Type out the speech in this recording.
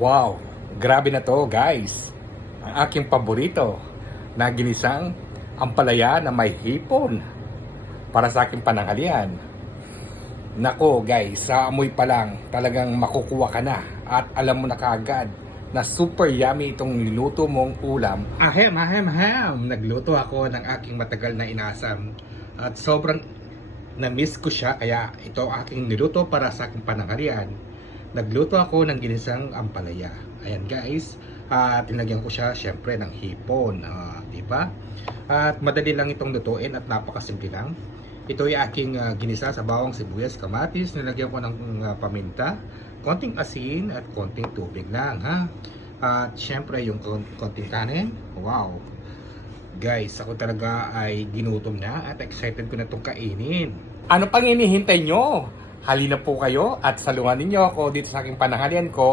Wow, grabe na to guys. Ang aking paborito na ginisang ampalaya na may hipon para sa aking pananghalian. Nako guys, sa amoy pa lang talagang makukuha ka na at alam mo na kaagad na super yummy itong niluto mong ulam. Ahem, ahem, ahem! Nagluto ako ng aking matagal na inasam at sobrang na-miss ko siya kaya ito aking niluto para sa aking pananghalian. Nagluto ako ng ginisang ampalaya. Ayan guys, tinagyan ko siya syempre ng hipon, di ba? At madali lang itong lutuin at napakasimple lang. Ito ay aking ginisa sa bawang sibuyas, kamatis, nilagyan ko ng paminta, konting asin at konting tubig lang ha. At syempre yung konting kanin. Wow! Guys, ako talaga ay ginutom na at excited ko na itong kainin. Ano pang inihintay nyo? Halina po kayo at saluhan ninyo ako dito sa aking pananghalian ko.